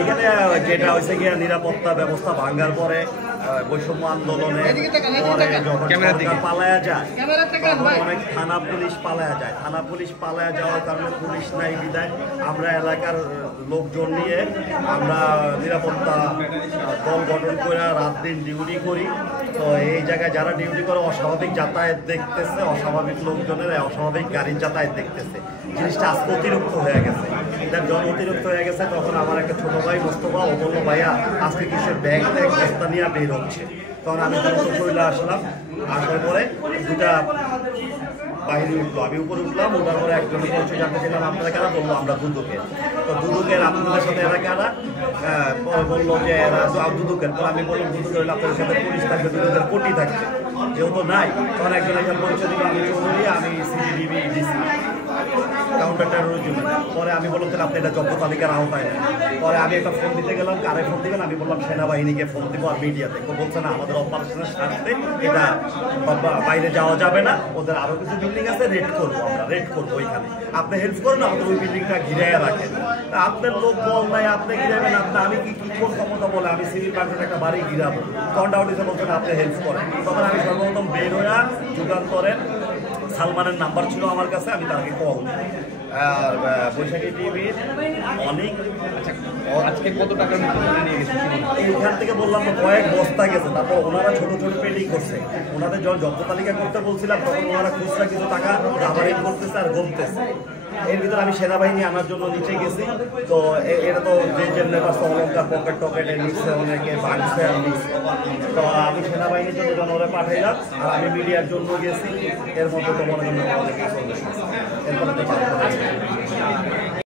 এখানে যেটা হয়েছে গিয়ে নিরাপত্তা ব্যবস্থা ভাঙ্গার পরে বৈষম্য আন্দোলনে পালায়া যায়, অনেক থানা পুলিশ পালায়া যায়। থানা পুলিশ পালায়া যাওয়ার কারণে পুলিশ নাই বিদায় আমরা এলাকার লোকজন নিয়ে আমরা নিরাপত্তা দল গঠন করে রাত দিন ডিউটি করি। তো এই জায়গায় যারা ডিউটি করে অস্বাভাবিক যাতায়াত দেখতেছে, অস্বাভাবিক লোকজনের অস্বাভাবিক গাড়ির যাতায়াত দেখতেছে। জিনিসটা আজকে অতিরিক্ত হয়ে গেছে। যখন অতিরিক্ত হয়ে গেছে তখন আমার একটা ছোট ভাই মোস্তফা ও বললো, ভাইয়া আজকে কিসের ব্যাগ বস্তা নিয়ে বের হচ্ছে। তখন আমি তখন চলে আসলাম। আসার পরে দুটা বাহিনী উঠলো, আমি উপরে উঠলাম। ওঠার পরে একজনের পরিচয় জানতে চাইলাম আপনারা কারা, বললো আমরা দুদকের। তো দুদকের আপনাদের সাথে এরা কারা, পরে বললো যে এরা দুদকের। তো আমি বললাম দুদকের হলে আপনাদের সাথে পুলিশ থাকবে, দুদকের কোটি থাকবে, যেহেতু নাই। তখন একজন পরিচয় দিল, আমি চৌধুরী, আমি সিডিডিবি ডিসি কাউন্টার টেরোরিজম। পরে আমি বললাম তাহলে আপনি এটা জব্দ তালিকার আওতায় নেন। পরে আমি একটা ফোন দিতে গেলাম, কারে ফোন দিবেন? আমি বললাম সেনাবাহিনীকে ফোন দিব আর মিডিয়াতে। তো বলছে না, আমাদের অপারেশনের স্বার্থে এটা বাইরে যাওয়া যাবে না, ওদের আরও কিছু বিল্ডিং আছে, রেড করবো, আমরা রেড করবো ওইখানে, আপনি হেল্প করেন, আমাদের ওই বিল্ডিংটা ঘিরাইয়া রাখেন। আপনার লোক বল নাই, আপনি ঘিরাবেন, আপনি আমি কি কোন ক্ষমতা বলে আমি সিভিল পার্সেন্ট একটা বাড়ি ঘিরাবো? তখন ডাউটিসে বলছেন আপনি হেল্প করেন। তখন আমি সর্বপ্রথম বের হইয়া যুগান্তরের সালমানের নাম্বার ছিল আমার কাছে, আমি তাকে কল। আর বৈশাখী টিভির অনেক। আজকে কত টাকার মতো নিয়ে গেছে? এইখান থেকে বললাম কয়েক বস্তা গেছে। তারপর ওনারা ছোট ছোট পেন্ডিং করছে। ওনাদের যখন জব্দ তালিকা করতে বলছিলাম তখন ওনারা খুচরা কিছু টাকা রাবারিং করতেছে আর গমতেছে। এর ভিতরে আমি সেনাবাহিনী আনার জন্য নিচে গেছি। তো এটা তো যে নেপাস অলঙ্কার পকেট টকেটে নিচ্ছে, অনেকে বাড়ছে আর নিচ্ছে। তো আমি সেনাবাহিনীর জন্য যখন ওরা পাঠাইলাম আর আমি মিডিয়ার জন্য গেছি। এর মধ্যে তো মনে হয় অনেক এরপরে